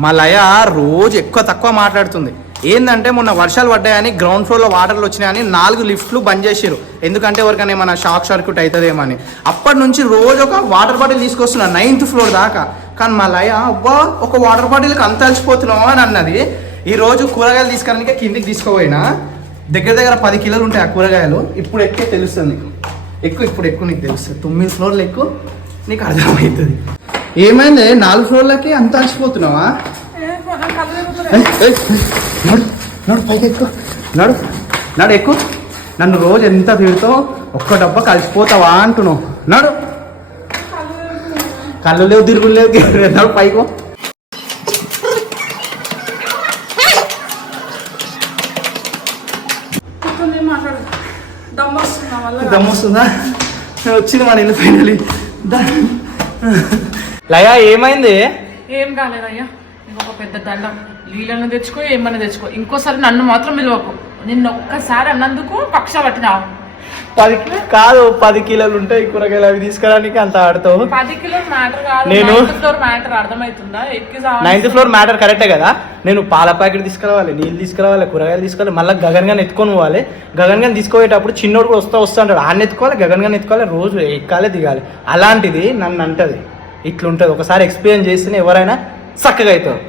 మా లయ రోజు ఎక్కువ తక్కువ మాట్లాడుతుంది. ఏంటంటే మొన్న వర్షాలు పడ్డాయని గ్రౌండ్ ఫ్లోర్లో వాటర్లు వచ్చినాయని 4 లిఫ్ట్లు బంద్ చేసారు. ఎందుకంటే ఎవరికైనా మన షాక్ సర్క్యూట్ అవుతుందేమో అని. అప్పటి నుంచి రోజు ఒక వాటర్ బాటిల్ తీసుకొస్తున్నా 9th ఫ్లోర్ దాకా. కానీ మా లయ అబ్బా ఒక వాటర్ బాటిల్కి అంత అలసిపోతున్నావా అని అన్నది. ఈరోజు కూరగాయలు తీసుకురానికే కిందికి తీసుకుపోయినా. దగ్గర 10 కిలోలు ఉంటాయి ఆ కూరగాయలు. ఇప్పుడు ఎక్కే తెలుస్తుంది నీకు. ఇప్పుడు ఎక్కువ నీకు తెలుస్తుంది. 9 ఫ్లోర్లు ఎక్కువ నీకు అర్థమవుతుంది. ఏమైంది 4 ఫ్లోర్లకి అంత అలసిపోతున్నావా? నడు పైకి ఎక్కువ నడు ఎక్కువ. నన్ను రోజు ఎంత తిడుతావు, ఒక్క డబ్బా కలిసిపోతావా అంటున్నావు. నడు, కళ్ళు లేవు తిరుగులు లేవు. నడు పైకో. దమ్మొస్తుందా? వచ్చింది మన ఇల్లు ఫైనలీ. లయ ఏమైంది? ఏం కాలేదయ్యా, ఒక పెద్ద దండం. నీళ్ళను తెచ్చుకో, ఏమన్నా తెచ్చుకో, ఇంకోసారి నన్ను మాత్రం పిలవకు. నిన్ను ఒక్కసారి అన్నందుకు కక్ష పట్టినావు. 10 కిలోలు ఉంటాయి కూరగాయలు, అవి తీసుకురానికి అంత ఆడతావు. 10 కిలోలు మ్యాటర్ కాదు, నేను 9th ఫ్లోర్ మ్యాటర్ అర్థమవుతుందా? 9th ఫ్లోర్ మ్యాటర్ కరెక్టే కదా. నేను పాల ప్యాకెట్ తీసుకురావాలి, నీళ్ళు తీసుకురావాలి, కూరగాయలు తీసుకోవాలి, మళ్ళీ గగన్ గాని ఎత్తుకొని పోవాలి. గగన్ గాని తీసుకోవేటప్పుడు చిన్నోడు కూడా వస్తా అంటాడు. ఆయన ఎత్తుకోవాలి, గగన్ గాని ఎత్తుకోవాలి, రోజు ఎక్కాలి దిగాలి. అలాంటిది నన్ను అంటది. ఇట్లుంటది. ఒకసారి ఎక్స్పీరియన్స్ చేస్తేనే ఎవరైనా చక్కగా అవుతారు.